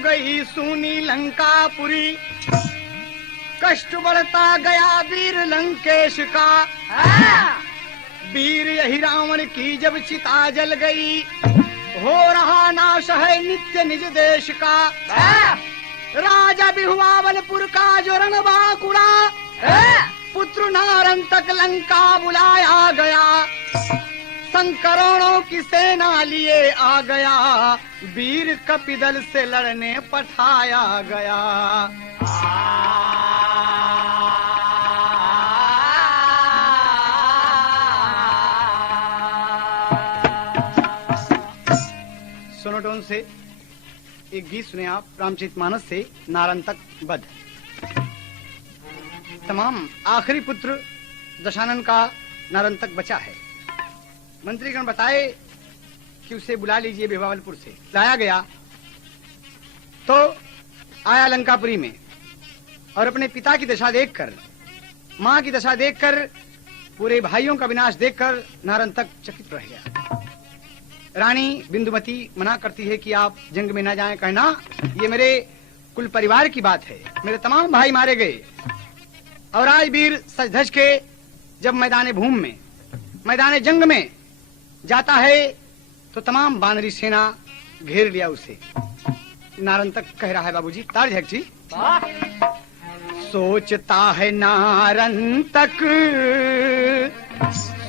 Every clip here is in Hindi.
गई सूनी लंकापुरी, कष्ट बढ़ता गया वीर लंकेश का। वीर यही रावण की जब चिता जल गई, हो रहा नाश है नित्य निज देश का। राजा बिहुआवलपुर का जो रण बांकुड़ा, पुत्र नारंतक लंका बुलाया गया। संकरोणों की सेना लिए आ गया, वीर कपिदल से लड़ने पठाया गया। सोनोटोन से एक गीत सुने आप, रामचरितमानस से नारंतक वध। तमाम आखिरी पुत्र दशानन का नारंतक बचा है। मंत्रीगण बताए कि उसे बुला लीजिए। बिहुआवलपुर से लाया गया तो आया लंकापुरी में, और अपने पिता की दशा देखकर, मां की दशा देखकर, पूरे भाइयों का विनाश देखकर नारंतक चकित रह गया। रानी बिंदुमती मना करती है कि आप जंग में न जाएं, कहना ये मेरे कुल परिवार की बात है, मेरे तमाम भाई मारे गए। और आज वीर सज धज के जब मैदान भूमि में, मैदान जंग में जाता है तो तमाम बानरी सेना घेर लिया उसे। नारंतक कह रहा है बाबूजी, तार झक जी। सोचता है नारंतक,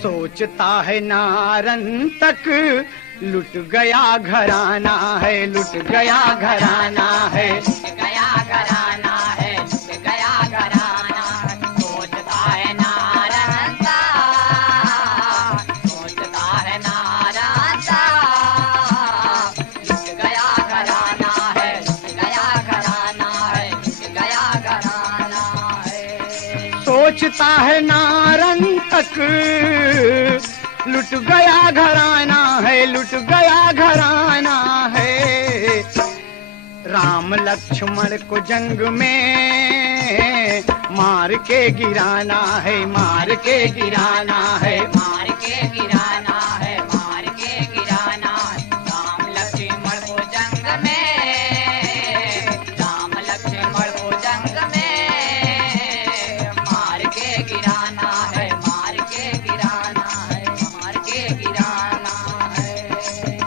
सोचता है नारंतक, लुट गया घराना है, लुट गया घराना है, लुट गया घराना है, लुट गया घराना है। सोचता है नारंतक, सोचता है नारंतक, लुट गया घराना है, लुट गया घराना है, लुट गया घराना है। सोचता है नारंतक, लुट गया घराना है, लुट गया घराना है। राम लक्ष्मण को जंग में मार के गिराना है, मार के गिराना है, मार के गिराना है, मार के गिराना है। राम लक्ष्मण को जंग में, राम लक्ष्मण को जंग में मार के गिराना है, मार के गिराना है, मार के गिराना है।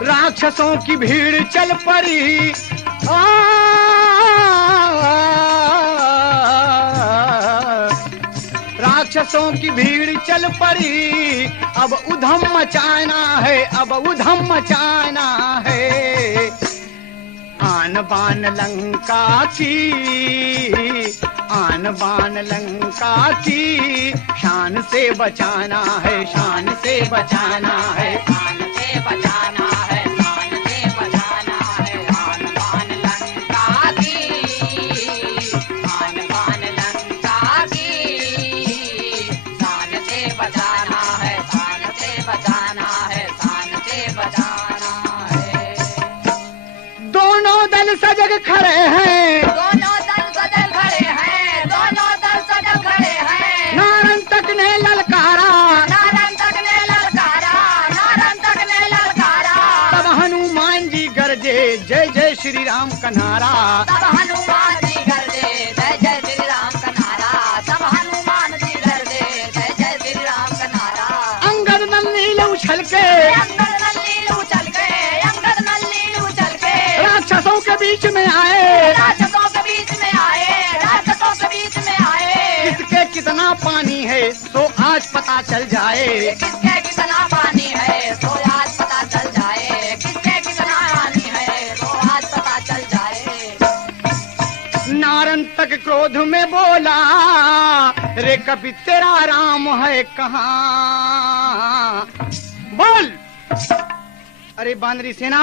राक्षसों की भीड़ चल पड़ी, राक्षसों की भीड़ चल पड़ी। अब उधम मचाना है, अब उधम मचाना है। आन बान लंका की, आन बान लंका की, शान से बचाना है, शान से बचाना है, शान से बचाना है, शान से बचाना है। आन बान लंका की, आन बान लंका की, शान से बचाना है, शान से बचाना है, शान से बचाना है। दोनों दल सजग खड़े हैं, दोनों दल सजग खड़े हैं, दोनों दल सजग खड़े हैं। नारंतक ने ललकारा, नारंतक ने ललकारा, नारंतक ने ललकारा। तब हनुमान जी गरजे जय जय श्री राम का नारा, तब हनुमान जी गरजे जय जय श्री राम का नारा, तब हनुमान जी गरजे जय जय श्री राम का नारा। अंगद नल्ली उछल के, अंगद नल्ली उछल के, अंगद नल्ली उछल के राक्षसों के बीच में आए, राक्षसों के बीच में आए, राक्षसों के बीच में आए। किसके कितना पानी है तो आज पता चल जाए, किसके कितना पानी है तो आज पता चल जाए, किसके कितना पानी है तो आज पता चल जाए। नारंतक क्रोध में बोला, रे कपि तेरा राम है कहाँ? बोल। अरे बानरी सेना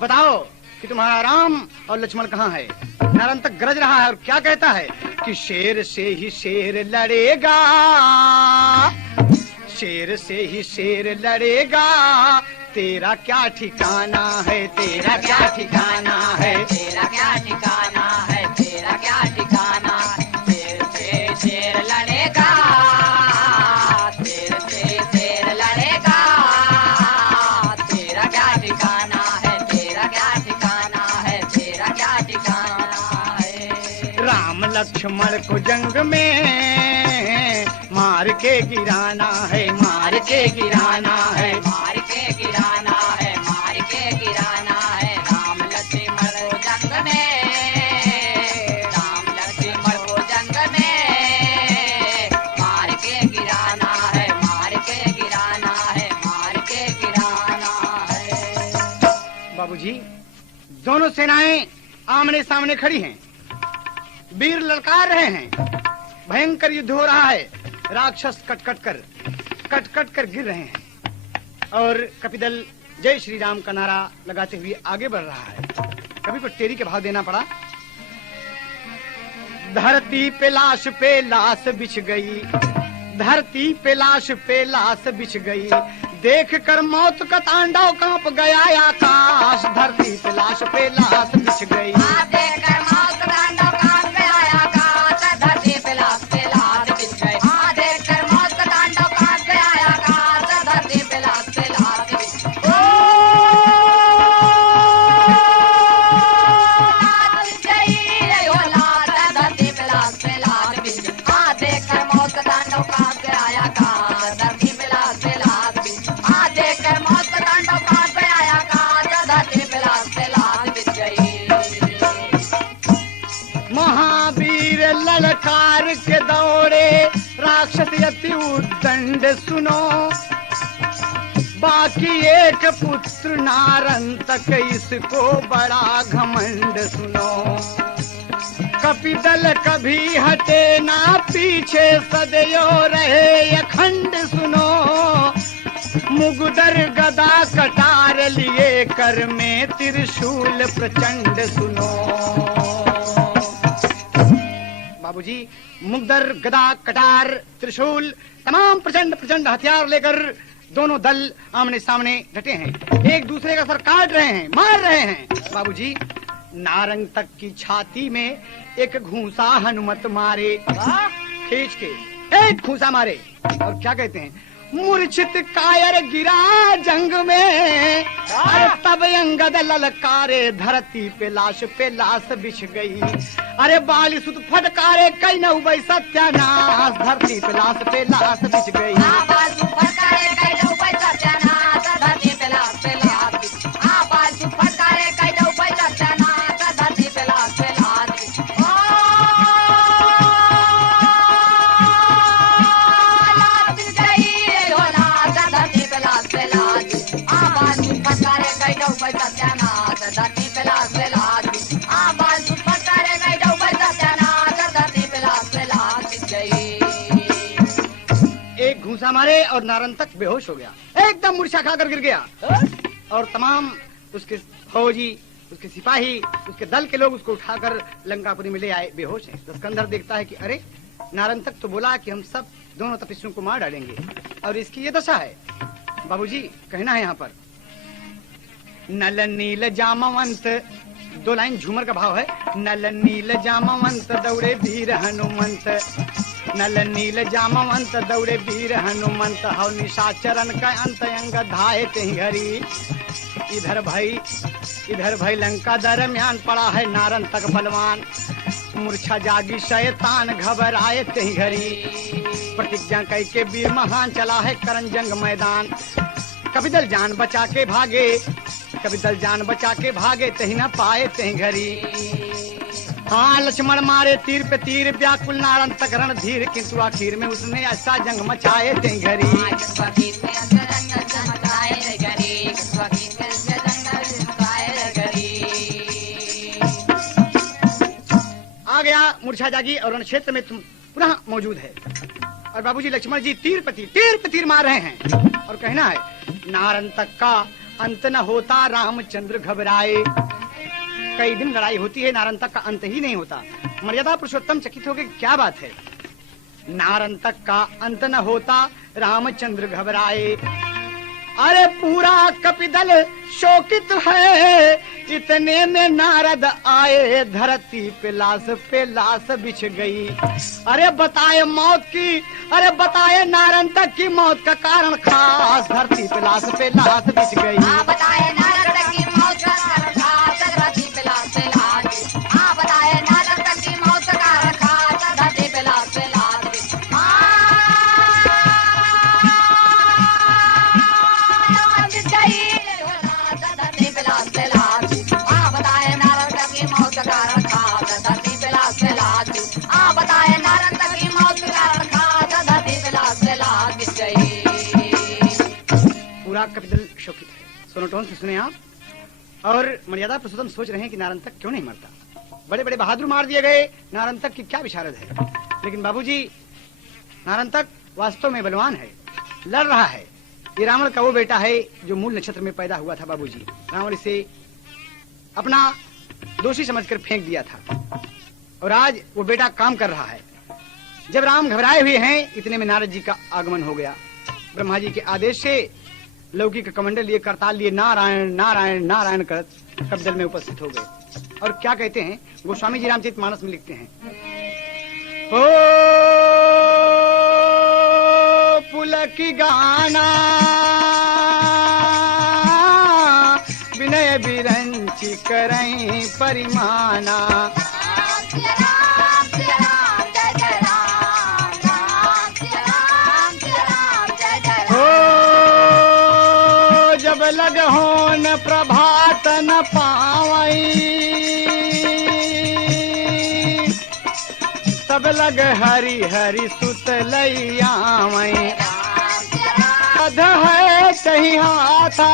बताओ कि तुम्हारा राम और लक्ष्मण कहाँ है? नारंतक गरज रहा है और क्या कहता है कि शेर से ही शेर लड़ेगा, शेर से ही शेर लड़ेगा। तेरा क्या ठिकाना है, तेरा क्या ठिकाना है, तेरा क्या ठिकाना है, तेरा क्या ठिकाना है। शेर से शेर लड़ेगा, शेर से शेर लड़ेगा। तेरा क्या ठिकाना है, तेरा क्या ठिकाना है, तेरा क्या ठिकाना राम लक्ष्मण को जंग में मार के गिराना है, मार के गिराना है, मार के गिराना है, मार के गिराना है। राम लक्ष्मण को जंग में, राम लक्ष्मण को जंग में मार के गिराना है, मार के गिराना है, मार के गिराना है। बाबूजी, दोनों सेनाएं आमने सामने खड़ी हैं, वीर ललकार रहे हैं, भयंकर युद्ध हो रहा है, राक्षस कट कट कर गिर रहे हैं और कपिदल जय श्री राम का नारा लगाते हुए आगे बढ़ रहा है। कभी को टेरी के भाव देना पड़ा। धरती पे लाश बिछ गई, धरती पे लाश बिछ गई, देख कर मौत का तांडव कांप गया आकाश। धरती पे लाश बिछ गई, देख कर मौत का तांडव कांप गया आकाश। धरती पे लाश बिछ गई, देख कर मौत का तांडव कांप गया आकाश। धरती पे लाश बिछ गई, हो लाश। धरती पे लाश बिछ गई, देख कर मौत का तांडव कांप गया आकाश। धरती पे लाश बिछ गई, देख कर मौत का तांडव कांप गया आकाश। धरती पे लाश बिछ गई। महावीर ललकार के दौड़े, राक्षस अति उद्दंड सुनो, बाकी एक पुत्र नारंतक इसको बड़ा घमंड सुनो। कपिदल कभी हटे ना पीछे, सदैव रहे अखंड सुनो। मुगदर गदा कटार लिए कर में त्रिशूल प्रचंड सुनो। बाबूजी, मुगदर गदा कटार त्रिशूल तमाम प्रचंड हथियार लेकर दोनों दल आमने सामने डटे हैं, एक दूसरे का सर काट रहे हैं, मार रहे हैं। बाबूजी, नारंतक की छाती में एक घूंसा हनुमत मारे, खींच के एक घूंसा मारे और क्या कहते हैं, मूर्छित कायर गिरा जंग में। अरे तब अंगद ललकारे, धरती पे लाश बिछ गई। अरे बाली सुत फटकारे, कई न हुई सत्यानाश। धरती पे लाश बिछ गई, एक घूंसा मारे और नारंतक बेहोश हो गया, एकदम मूर्छा खाकर गिर गया। और तमाम उसके फौजी, उसके सिपाही, उसके दल के लोग उसको उठाकर लंकापुरी में ले आए, बेहोश है। सिकंदर देखता है कि अरे, नारंतक तो बोला कि हम सब दोनों तपस्वियों को मार डालेंगे और इसकी ये दशा है। बाबूजी, कहना है यहाँ पर, नल नील जामवंत, दो लाइन झूमर का भाव है। नल नील जामवंत दौड़े वीर हनुमंत, नल नील जामवंत दौड़े वीर हनुमंत, हव निशाचरन का अंत अंग धाये ते घरी। इधर भाई लंका दरमियान पड़ा है नारंतक बलवान, मूर्छा जागी शैतान घबराए ते घरी। प्रतिज्ञा कई के वीर महान चला है करण जंग मैदान, कपिदल जान बचा के भागे, कपिदल जान बचा के भागे, तही न पाए ते घरी। हाँ, लक्ष्मण मारे तीर पे तीर, व्याकुल नारंतक रण धीर, किंतु आखिर में उसने ऐसा जंग मचाए ते घरी। आ गया मूर्छा जागी और रण क्षेत्र में तुम पुनः मौजूद है। और बाबूजी, लक्ष्मण जी तीर पे तीर मार रहे हैं और कहना है, नारंतक का अंत न होता, रामचंद्र घबराए। कई दिन लड़ाई होती है, नारंतक का अंत ही नहीं होता। मर्यादा पुरुषोत्तम चकित हो गए, क्या बात है। नारंतक का अंत न होता, रामचंद्र घबराए। अरे पूरा कपिदल शोकित है, इतने में नारद आए, धरती पे लाश बिछ गई। अरे बताए मौत की, अरे बताए नारंतक की मौत का कारण खास, धरती पे लाश बिछ गई। बताए नारंतक की मौत का कारण खास, धरती पे लाश बिछ गई। बताए नारंतक की मौत का कारण सोनोटोन से सुने आप। और मर्यादा पुरुषोत्तम सोच रहे हैं कि नारंतक क्यों नहीं मरता, बड़े बड़े बहादुर मार दिए गए, नारंतक की क्या विशारद है। लेकिन बाबूजी नारंतक वास्तव में बलवान है, लड़ रहा है। ये रावण का वो बेटा है जो मूल नक्षत्र में पैदा हुआ था बाबूजी। रावण इसे अपना दोषी समझकर फेंक दिया था और आज वो बेटा काम कर रहा है। जब राम घबराए हुए हैं, इतने में नारद जी का आगमन हो गया। ब्रह्मा जी के आदेश से लौकी का कमंडल लिए, करताल लिए, नारायण नारायण नारायण कर कबदल में उपस्थित हो गए। और क्या कहते हैं, गोस्वामी जी रामचरितमानस में लिखते हैं, ओ पुलक गाना विनय बिरंची करई परिमाना। जब लग होन प्रभात न पावई, तब लग हरि हरि सुत लई आवई। अध है कहीं हाथा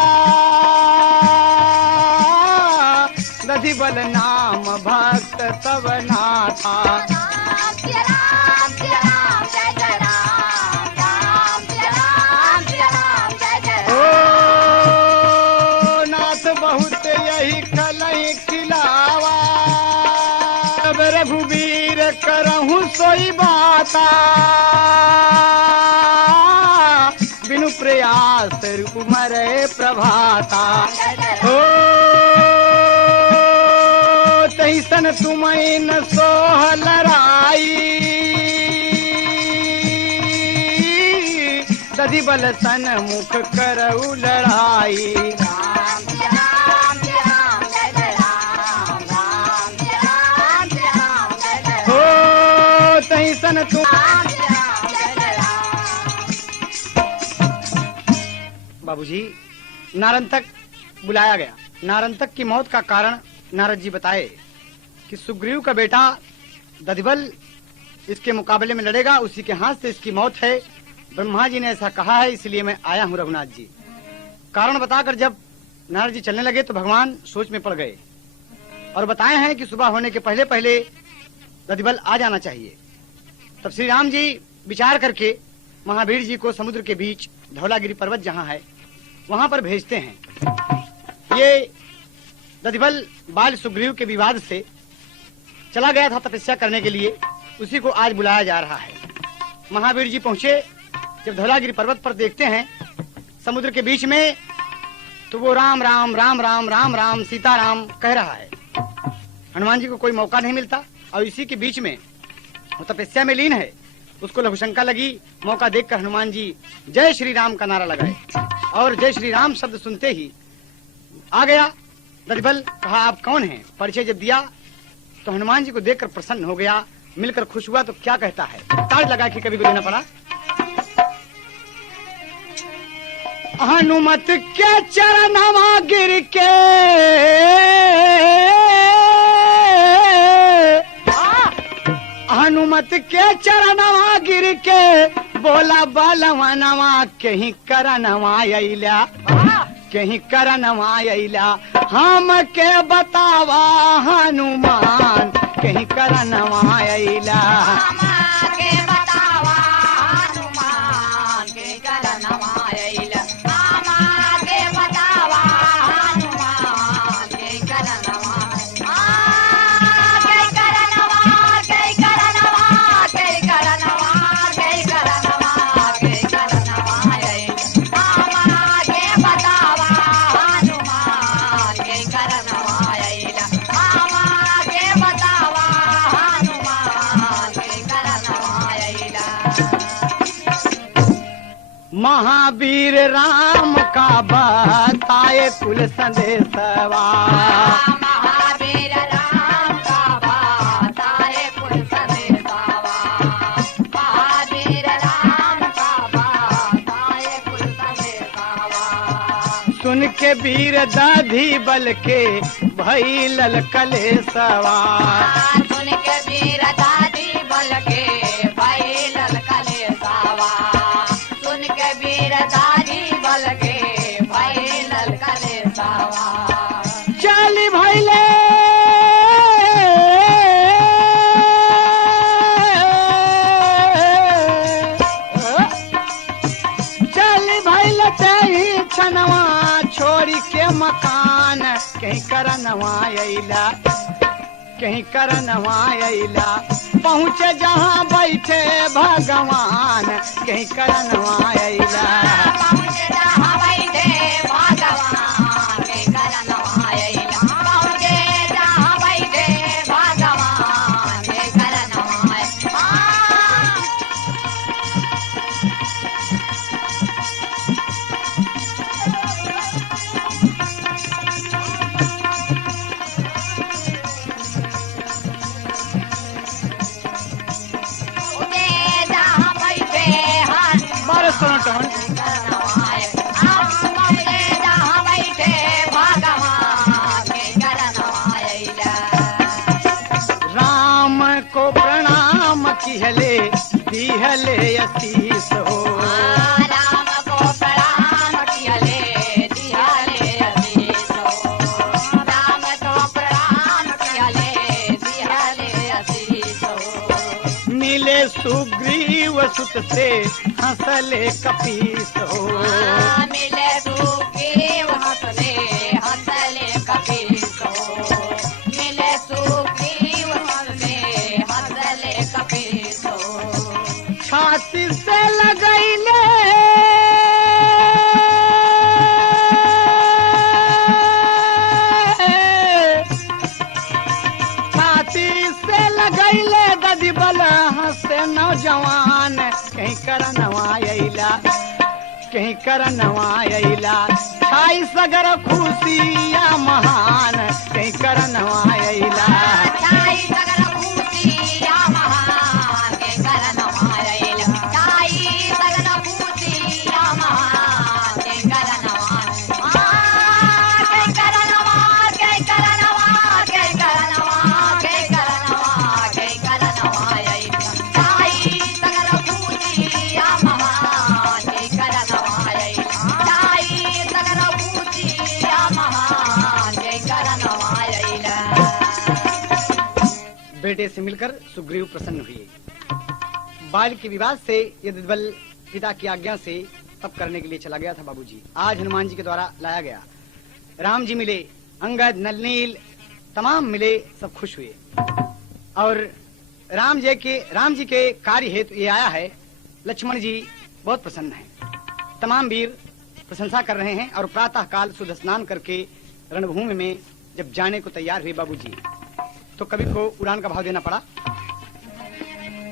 दधि बल नाम भक्त तब नाथा। बहुत यही कलई खिलावा, अब रघुवीर करहूं सोई बाता। बिनु प्रयास उमरे प्रभाता। ओ तैसन तुम्हें न सोह लड़ाई, दधि बल सन मुख करऊ लड़ाई। तैसन तुम बाबूजी नारंतक बुलाया गया। नारंतक की मौत का कारण नारद जी बताए कि सुग्रीव का बेटा दधिबल इसके मुकाबले में लड़ेगा, उसी के हाथ से इसकी मौत है। ब्रह्मा जी ने ऐसा कहा है, इसलिए मैं आया हूँ रघुनाथ जी। कारण बताकर जब नारद जी चलने लगे तो भगवान सोच में पड़ गए और बताए हैं कि सुबह होने के पहले पहले दधिबल आ जाना चाहिए। तब श्री राम जी विचार करके महावीर जी को समुद्र के बीच धौलागिरी पर्वत जहाँ है वहां पर भेजते हैं। ये दधिबल बाल सुग्रीव के विवाद से चला गया था तपस्या करने के लिए, उसी को आज बुलाया जा रहा है। महावीर जी पहुंचे, जब धौलागिरी पर्वत पर देखते हैं समुद्र के बीच में, तो वो राम राम राम राम राम राम सीता राम कह रहा है। हनुमान जी को कोई मौका नहीं मिलता और इसी के बीच में वो तपस्या में लीन है। उसको लघुशंका लगी, मौका देखकर हनुमान जी जय श्री राम का नारा लगाए और जय श्री राम शब्द सुनते ही आ गया दधिबल। कहा आप कौन हैं? परिचय जब दिया तो हनुमान जी को देखकर प्रसन्न हो गया, मिलकर खुश हुआ। तो क्या कहता है, ताड़ लगा के कभी को देना पड़ा। हनुमत के चरणवा गिर के हनुमत के चरणवा गिर के बोला बलवनवा कहीं करनवा अइला, कहीं करनवा अइला। हम के बतावा हनुमान कहीं करनवा अइला। महावीर राम का बताए कुल संदेशवा। महावीर राम का बताए कुल संदेशवा। महावीर राम का बताए कुल संदेशवा। सुन के वीर दाधी बल के भई लल कलेसवा। सुन के वीर दादी बल के भई लल कलेसवा। वीर दादी बल के भई लल कले कहीं करनवा अइला, कहीं करनवा अइला, पहुँचे जहाँ बैठे भगवान, कहीं करनवा अइला। पहुँचे जहाँ बैठे भगवान, कहीं करनवा अइला। पहुँचे जहाँ बैठे भगवान, कहीं करनवा अइला। सुनो टोन राम को प्रणाम किहले दिहले असीस हो, राम को प्रणाम किहले दिहले असीस हो, राम को प्रणाम किहले दिहले असीस हो। मिले सुग्रीव सुत से हंसले कपीस हो, मिले सुग्रीव हंसले हंसले कपीस हो, मिले सुग्रीव हंसले हंसले कपीस हो। छाती से लगैले छाती से लगैले ददिबल हंसे नौजवान, कहीं करनवा अइला, कहीं करनवा अइला, छाई सगर खुशिया महान, कहीं करनवा अइला। छाई सगर खुशिया महान, कहीं करनवा अइला, छाई सगर खुशिया महान, कहीं करनवा कहीं करनवा कहीं करनवा कहीं करनवा कहीं करनवा कहीं करनवा अइला, छाई सगर खुशिया महान, कहीं करनवा अइला, छाई सगर खुशिया महान, कहीं करनवा अइला। बेटे से मिलकर सुग्रीव प्रसन्न हुए। बाल के विवाद से यदुबल पिता की आज्ञा से तप करने के लिए चला गया था बाबूजी। आज हनुमान जी के द्वारा लाया गया। राम जी मिले, अंगद नलनील तमाम मिले, सब खुश हुए। और राम जी के कार्य हेतु ये आया है। लक्ष्मण जी बहुत प्रसन्न हैं। तमाम वीर प्रशंसा कर रहे हैं और प्रातः काल शुद्ध स्नान करके रणभूमि में जब जाने को तैयार हुए बाबूजी, तो कवि को उड़ान का भाव देना पड़ा।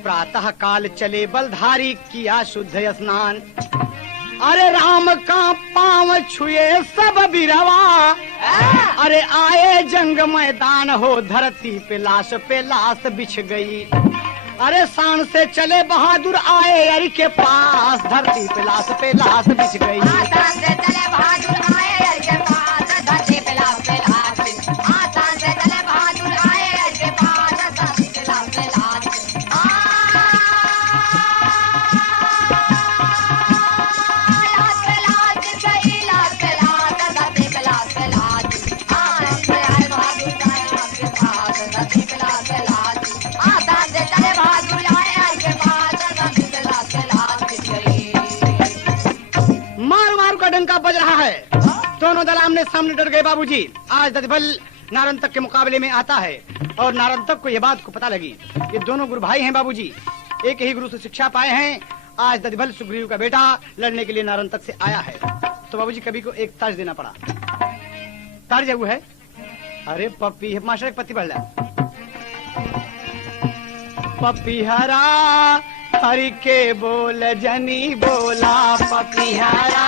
प्रातः काल चले बलधारी किया शुद्ध स्नान, अरे राम का पांव छुए सब बिरवा, अरे आए जंग मैदान हो धरती पे लाश बिछ गई, अरे शान से चले बहादुर आए अरि के पास, धरती पे लाश बिछ गई। आसान से चले बहादुर आए अरि के पास, धरती पे लाश बिछ, आसान से चले बहादुर आए अरि के पास, धरती पे लाश बिछ। डंका बज रहा है। दोनों दल आमने सामने डर गए बाबूजी। आज दधिबल नारंतक के मुकाबले में आता है और नारंतक को यह बात को पता लगी। ये दोनों गुरु भाई हैं बाबूजी, एक ही गुरु से शिक्षा पाए हैं। आज दधिबल सुग्रीव का बेटा लड़ने के लिए नारंतक से आया है। तो बाबूजी कवि को एक तर्ज देना पड़ा। तर्ज वो है, अरे पप्पी मास्टर एक पत्ती पढ़ ले। पपीहरा हरि के बोल जनी बोला, पपीहरा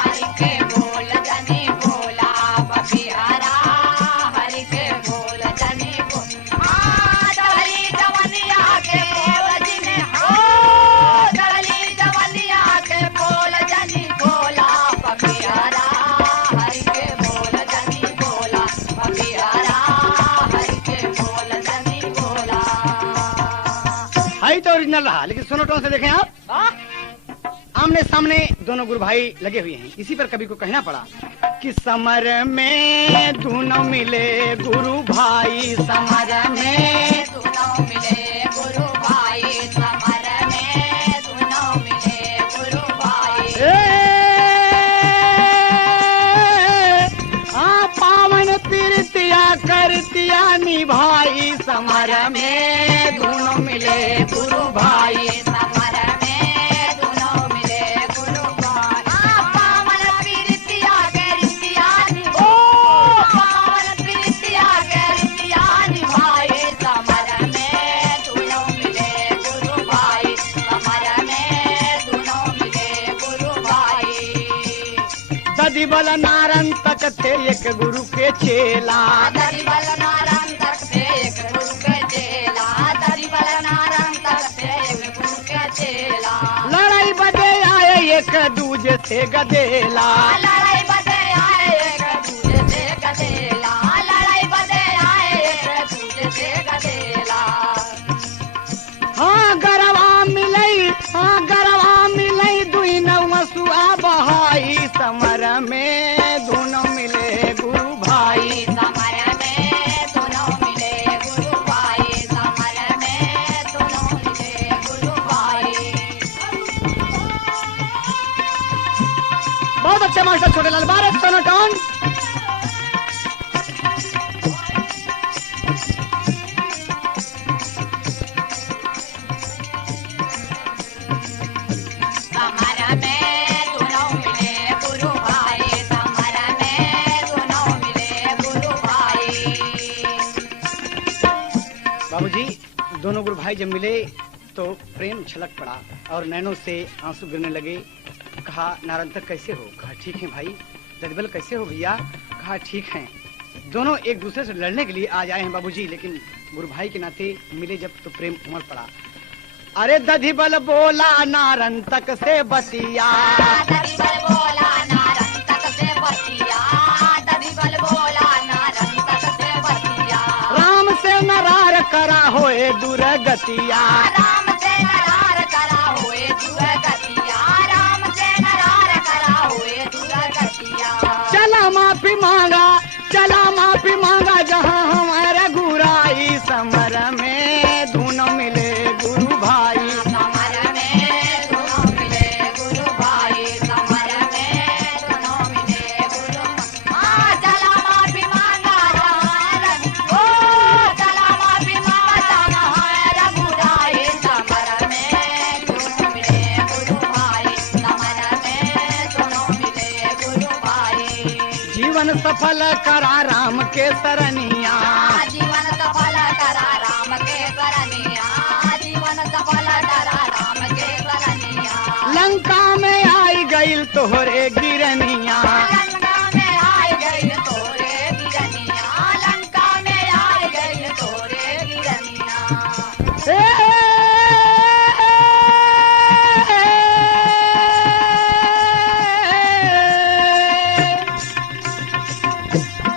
हरि के बोल जनी बोला, पपीहरा हरि के बोल जनी बोला। डरली जवनिया के बोल जिने हो, डरली जवनिया के बोल जनी बोला, पपीहरा हरि के बोल जनी बोला, पपीहरा हरि के बोल जनी बोला। हाई तो ओरिजिनल रहा, लेकिन सुनो टोन से देखें आप, आमने सामने दोनों गुरु भाई लगे हुए हैं। इसी पर कवि को कहना पड़ा कि समर में दोनों मिले गुरु भाई, समर में दोनों मिले गुरु भाई, समर में दोनों मिले गुरु भाई। पावन दधि बल नारन तक थे एक गुरु के चेला। दधि बल नारन तक थे एक गुरु के चेला। दधि बल नारन तक थे एक गुरु के चेला। लड़ाई बदे आए एक दूजे से गदेला। लड़ाई बदे आए एक दूजे से गदेला। लड़ाई बदे आए एक दूजे से गदेला। हाँ गरवा मिलई दुई नवसुआ बहाई समर में दोनों मिले गुरु भाई। समर में दोनों मिले गुरु भाई। समर में दोनों मिले गुरु भाई। बहुत अच्छे मास्टर छोटे लाल भारत सोनाटॉन। समर में दोनों मिले गुरु भाई। समर में दोनों मिले गुरु भाई। बाबूजी दोनों गुरु भाई जब मिले तो प्रेम छलक पड़ा और नैनों से आंसू गिरने लगे। कहा नारंतक कैसे हो? कहा ठीक है भाई। दधिबल कैसे हो भैया? कहा ठीक हैं। दोनों एक दूसरे से लड़ने के लिए आज आए हैं बाबूजी, लेकिन गुरु भाई के नाते मिले जब तो प्रेम उमड़ पड़ा। अरे दधिबल बोला नारंतक से बतिया। दधिबल बोला नारंतक से बतिया। दधिबल बोला नारंतक से बतिया। राम से नरार करा होए दुर्गतिया। राम से नरार करा हुए दुर्गतिया। राम से नरार करा हुए दुर्गतिया। चला माफी मांगा जहाँ हमारा गुराई। समर में दोनों मिले गुरु भाई। समर में दोनों मिले गुरु भाई। समर में दोनों मिले गुरु। चला माफी मांगा चला माफी मांगा हमारा बुराई। समर में दोनों मिले गुरु भाई। समर में दोनों मिले गुरु भाई। जीवन सफल करा राम के सरनिया। जीवन सफल करा राम के सरनिया। जीवन सफल करा राम के सरनिया। लंका में आई गईल तोहरे गिरनिया। लंका में आई गई तोरे गिरनिया। लंका में आई गई तोरे गिरनिया।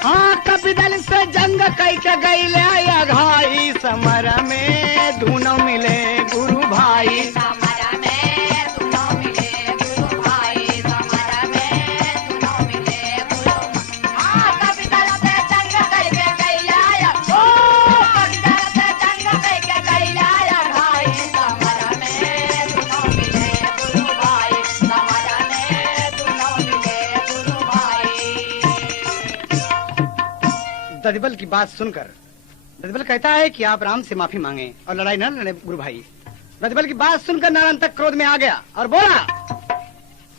हाँ कपिदल से जंग कई के गईल घाई। समर में दोनों मिले गुरु भाई। समर में दोनों मिले गुरु भाई। समर में दोनों मिले गुरु। कपिदल से जंग कई के गैया। कपिदल से जंग कई के गैया भाई। समर में दोनों मिले गुरु भाई। समर में दोनों मिले गुरु भाई। दधिबल की बात सुनकर दधिबल कहता है कि आप राम से माफी मांगे और लड़ाई न लड़े गुरु भाई। दधिबल की बात सुनकर नारंतक क्रोध में आ गया और बोला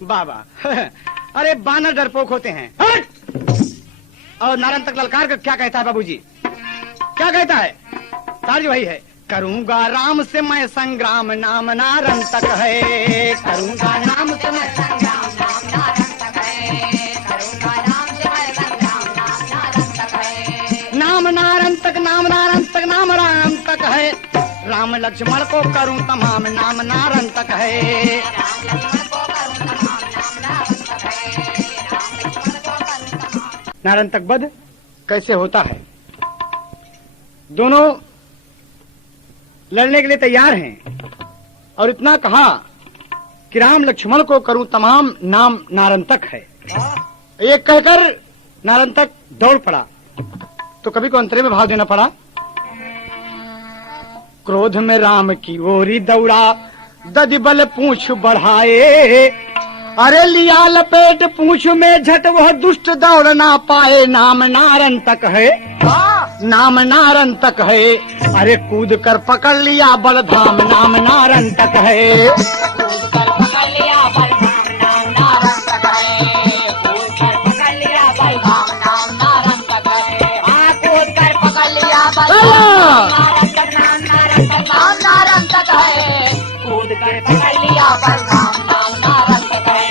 बाबा अरे बानर डरपोक होते हैं। हट! और नारंतक ललकार कर क्या कहता है बाबूजी? क्या कहता है? तार्ज वही है, करूंगा राम से मैं संग्राम नाम नारंतक है। करूंगा राम से मैं संग्राम नाम नारंतक है। करूंगा राम से मैं संग्राम नाम नारंतक है। नाम नारंतक नाम रामतक है। राम लक्ष्मण को करूं तमाम नाम नारंतक है। राम लक्ष्मण को करूं तमाम नाम नारंतक है। राम लक्ष्मण को करूं तमाम। नारंतक वध कैसे होता है? दोनों लड़ने के लिए तैयार हैं और इतना कहा कि राम लक्ष्मण को करूं तमाम नाम नारंतक है। एक कहकर नारंतक दौड़ पड़ा तो कभी को अंतरे में भाव देना पड़ा। क्रोध में राम की ओरी दौड़ा दधिबल पूंछ बढ़ाए। अरे लिया लपेट पूंछ में झट वह दुष्ट दौड़ ना पाए। नाम नारंतक है। नाम नारंतक है। अरे कूद कर पकड़ लिया बलधाम नाम नारंतक है। कूद कर पकड़ लिया बलधाम नाम नारंतक है। कूद कर पकड़ लिया बलधाम नाम नारंतक है। कूद कर पकड़ लिया बलधाम नारंतक नाम नारंतक है। कूद कर पकड़ लिया बलधाम नाम नारंतक है।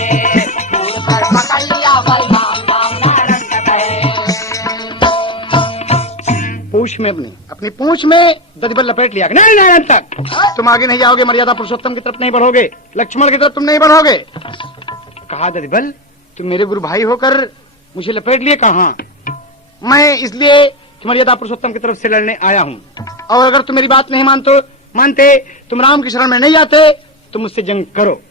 कूद कर पकड़ लिया बलधाम अपनी अपनी पूंछ में दधिबल लपेट लिया। नहीं नारायण तक तुम आगे नहीं जाओगे, मर्यादा पुरुषोत्तम की तरफ नहीं बढ़ोगे, लक्ष्मण की तरफ तुम नहीं बढ़ोगे। कहा दधिबल तुम मेरे गुरु भाई होकर मुझे लपेट लिए कहा? मैं इसलिए कि मर्यादा पुरुषोत्तम की तरफ से लड़ने आया हूँ, और अगर तुम मेरी बात नहीं मानते तुम राम की शरण में नहीं आते तो मुझसे जंग करो।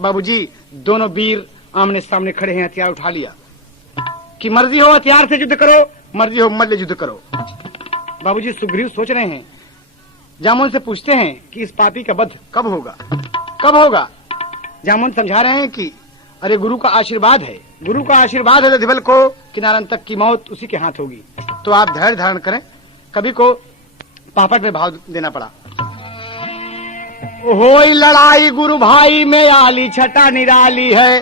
बाबूजी दोनों वीर आमने सामने खड़े हैं, हथियार उठा लिया कि मर्जी हो हथियार से युद्ध करो, मर्जी हो मल्ल युद्ध करो। बाबूजी सुग्रीव सोच रहे हैं, जामुन से पूछते हैं कि इस पापी का वध कब होगा। जामुन समझा रहे हैं कि अरे गुरु का आशीर्वाद है दधिबल को कि नारायण तक की मौत उसी के हाथ होगी, तो आप धैर्य धारण करें। कवि को पापड़ में भाव देना पड़ा। होई लड़ाई गुरु भाई में आली छटा निराली है,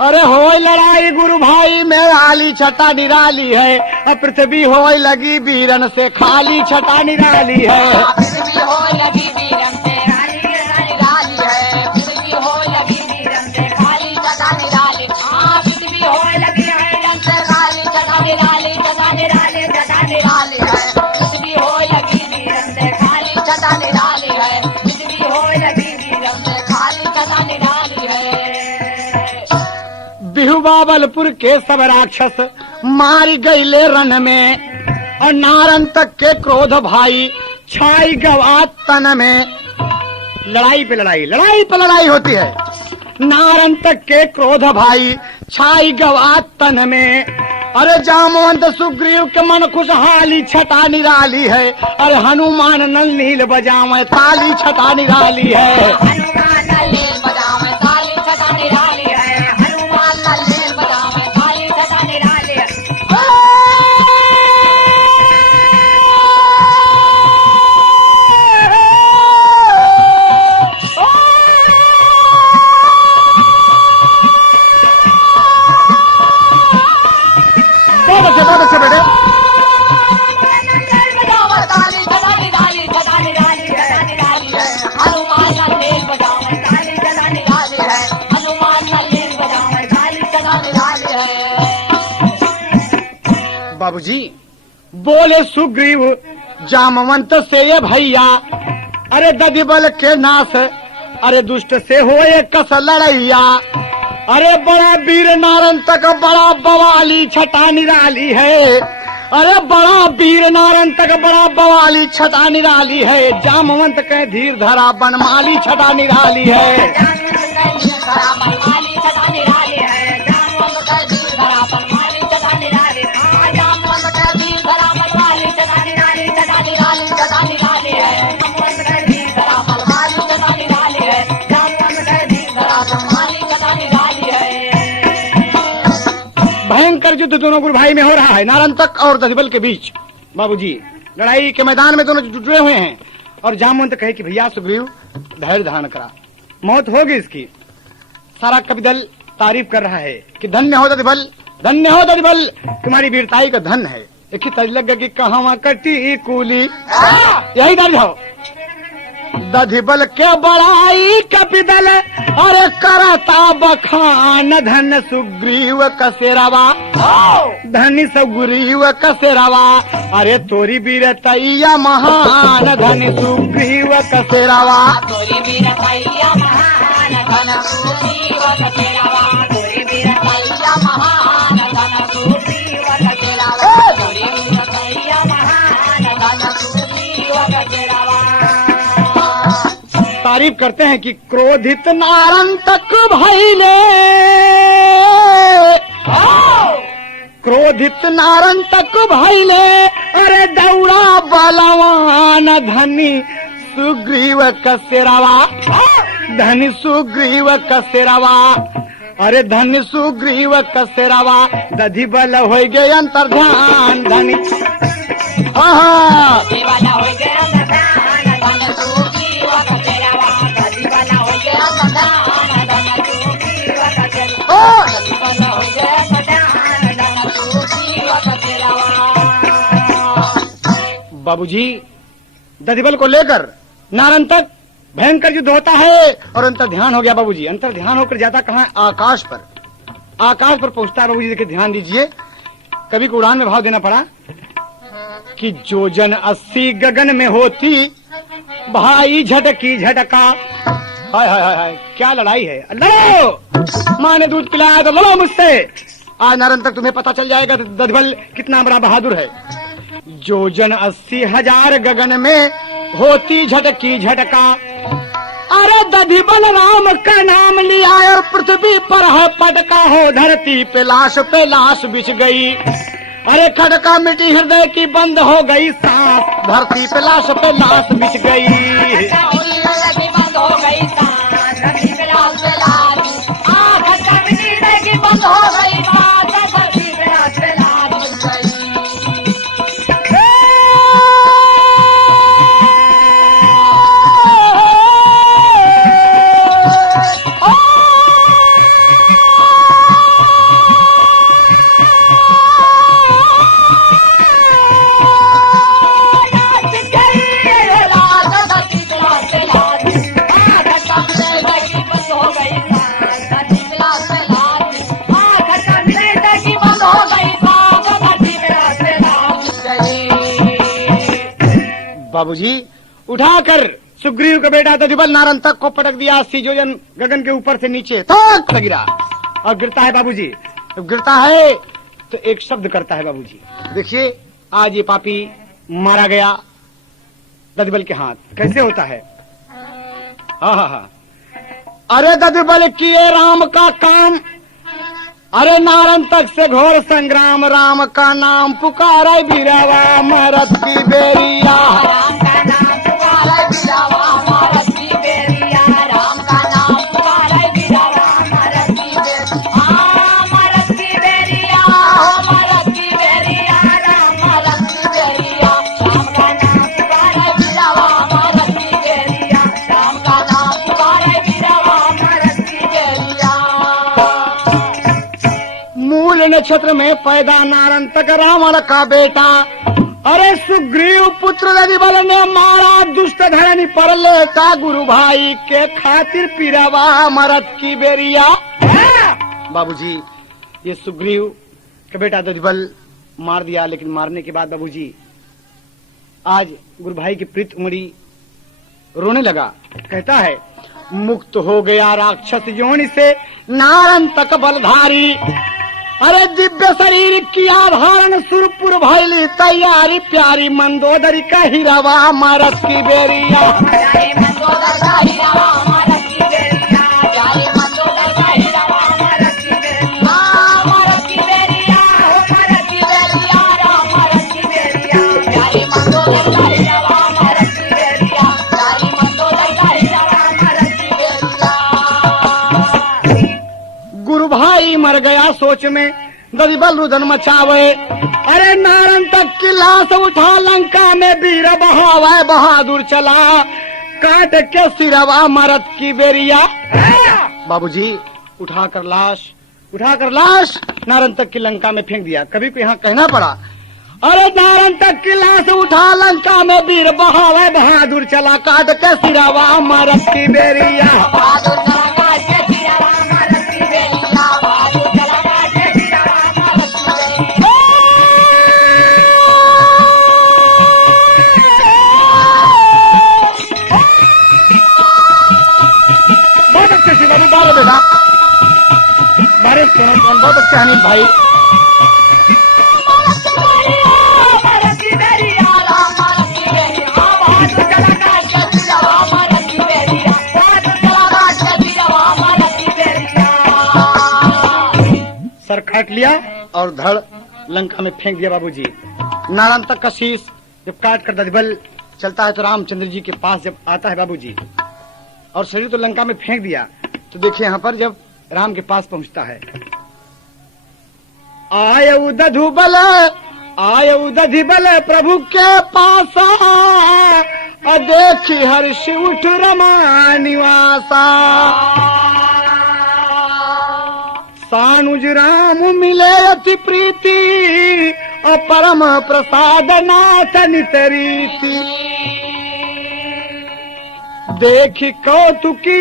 अरे होई लड़ाई गुरु भाई में आली छटा निराली है, पृथ्वी होई लगी वीरन से खाली छटा निराली है। पृथ्वी होई लगी वीरन से खाली छटा निराली है, पृथ्वी होई लगी वीरन से खाली छटा निराली। हाँ पृथ्वी होई लगी वीरन से खाली छटा निराली, छटा निराली, छटा निराली है। पृथ्वी होई लगी वीरन से खाली छटा निराली है, पृथ्वी होई लगी वीरन से खाली छटा निराली है। बिहु बाबलपुर के सब राक्षस मारी गईले रण में, और नारन तक के क्रोध भाई छाई गवा तन में। लड़ाई पे लड़ाई होती है। नारन तक के क्रोध भाई छाई गवा तन में, अरे जामवंत सुग्रीव के मन खुशहाली छटा निराली है, अरे हनुमान नल नील बजावे ताली छटा निराली है। हनुमान नल नील बजावे ताली छटा निराली है, हनुमान नल नील बजावे ताली छटा निराली है। बहुत अच्छे बेटे। बाबूजी बोले सुग्रीव जामवंत से ये भैया, अरे दधिबल के नाश, अरे दुष्ट से हो ये कस लड़ैया, अरे बड़ा वीर नारन तक बड़ा बवाली छटा निराली है, अरे बड़ा वीर नारन तक बड़ा बवाली छटा निराली है। जामवंत के धीर धरा बनमाली छटा निराली है। भयंकर युद्ध दोनों गुरु भाई में हो रहा है, नारन तक और दधिबल के बीच। बाबूजी लड़ाई के मैदान में दोनों जुटे हुए हैं, और जामवंत कहे कि भैया सुग्रीव धैर्य धारण करा, मौत होगी इसकी। सारा कवि दल तारीफ कर रहा है कि धन्य हो दधिबल, तुम्हारी वीरताई का धन है। एक ही तज लग कि कहां कटी कूली, यही दर्ज हो। दधिबल के बड़ाई कपिदल, अरे करता बखान धन सुग्रीव कसेरवा, धन सुग्रीव कसेरवा, अरे तोरी वीरतैया महान धन सुग्रीव कसेरवा। तोरी वीरतैया महान धन सुग्रीव कसेरवा, तोरी वीरतैया महान धन सुग्रीव कसेरवा, तोरी वीरतैया महान धन सुग्रीव कसेरवा। तारीफ करते हैं कि क्रोधित नारन तक भइले, क्रोधित नारन तक भइले, अरे दौड़ा बलवान धनी सुग्रीव कसेरवा, धनी सुग्रीव कसेरवा, अरे धनी सुग्रीव कसेरवा। दधिबल हो गए अंतर्धान धनी, दधिबल हो गए अंतर्धान धन सुग्रीव कसेरवा, दधिबल हो गए अंतर्धान धन सुग्रीव कसेरवा, दधिबल हो गए अंतर्धान धन सुग्रीव कसेरवा। बाबूजी दधिबल को लेकर नारन तक भयंकर युद्ध होता है, और अंतर ध्यान हो गया बाबूजी। अंतर ध्यान होकर जाता कहाँ है? आकाश पर पहुंचता है बाबूजी। देखिए ध्यान दीजिए, कभी को उड़ान में भाव देना पड़ा कि जो जन 80 गगन में होती भाई झटकी झटका। हाय हाय हाय हाय, क्या लड़ाई है। लड़ो, माँ ने दूध पिलाया तो लड़ो मुझसे। आज नारन तक तुम्हें पता चल जाएगा दधिबल कितना बड़ा बहादुर है। जो जन 80,000 गगन में होती झटकी झटका। अरे दधिबल राम का नाम लिया और पृथ्वी पर है पटका हो, धरती पे लाश बिछ गई। अरे खटका मिटी हृदय की बंद हो गई सांस, धरती पे लाश बिछ गई। बाबूजी उठाकर सुग्रीव का बेटा दधिबल नारन तक को पटक दिया। 80 योजन गगन के ऊपर से नीचे तक गिरा और गिरता है बाबूजी। जब गिरता है तो एक शब्द करता है बाबूजी। देखिए आज ये पापी मारा गया दधिबल के हाथ। कैसे होता है? हाँ हाँ हाँ। अरे दधिबल किए राम का काम, अरे नारन तक से घोर संग्राम। राम का नाम पुकारे बीरावा मरद की बेरिया। राम का नाम पुकारे बीरावा मरद की बेरिया। राम का नाम पुकारे बीरावा मरद की बेरिया। मरद की बेरिया हो मरद की बेरिया। राम मरद की बेरिया। राम का नाम पुकारे बीरावा मरद की बेरिया। राम का नाम पुकारे बीरावा मरद की बेरिया। मूल नक्षत्र में पैदा नारन तक रावण का बेटा। अरे सुग्रीव पुत्र दधिबल ने मारा दुष्ट धरनी पर लेता। गुरु भाई के खातिर पीरावा मरद की बेरिया। बाबूजी ये सुग्रीव का बेटा दधिबल मार दिया, लेकिन मारने के बाद बाबूजी आज गुरु भाई की प्रीत उमड़ी, रोने लगा। कहता है मुक्त हो गया राक्षस योनि से नारन तक बलधारी। अरे दिव्य शरीर किया धारण सुरपुर भैली तैयारी। प्यारी मंदोदरी का हीरावा मरद की बेरिया। प्यारी मंदोदर का हीरावा मरद की बेरिया। प्यारी मंदोदर का हीरावा मरद की बेरिया। मरद की बेरिया हो मरद की बेरिया। राम मरद की बेरिया। प्यारी मंदोदर का हीरावा मरद की बेरिया। प्यारी मंदोदर का हीरावा मरद की बेरिया। गुरु भाई मर गया सोच में दधिबल रुदन मचावे। अरे नारन तक की लाश उठा लंका में वीर बहावे। बहादुर चला काट के सिरवा मरद की बेरिया। बाबूजी उठाकर लाश नारन तक की लंका में फेंक दिया। कभी को यहाँ कहना पड़ा। अरे नारन तक की लाश उठा लंका में वीर बहावे। बहादुर चला काट के सिरवा मरद की बेरिया। बहादुर चला काट के सिरवा मरद की बेरिया। बहादुर चला काट के सिरवा मरद की बेरिया। बहुत अच्छे से बाबू बाबू बेटा बारिश बहुत अच्छे अनिल भाई। मरद की बेरिया। राम मरद की बेरिया। बहादुर चला काट के सिरवा मरद की बेरिया। बहादुर चला काट के सिरवा मरद की बेरिया। सर काट लिया और धड़ लंका में फेंक दिया बाबूजी। नारायण तक का शीश जब काट कर दधिबल चलता है तो रामचंद्र जी के पास जब आता है बाबूजी और शरीर तो लंका में फेंक दिया, तो देखिए यहाँ पर जब राम के पास पहुंचता है। आयऊ दधिबल प्रभु के पास देखी हर्ष उठ रमा निवासा। सानुज राम मिले अति प्रीति परम प्रसाद नाथ नितरीति। देखी कौतुकी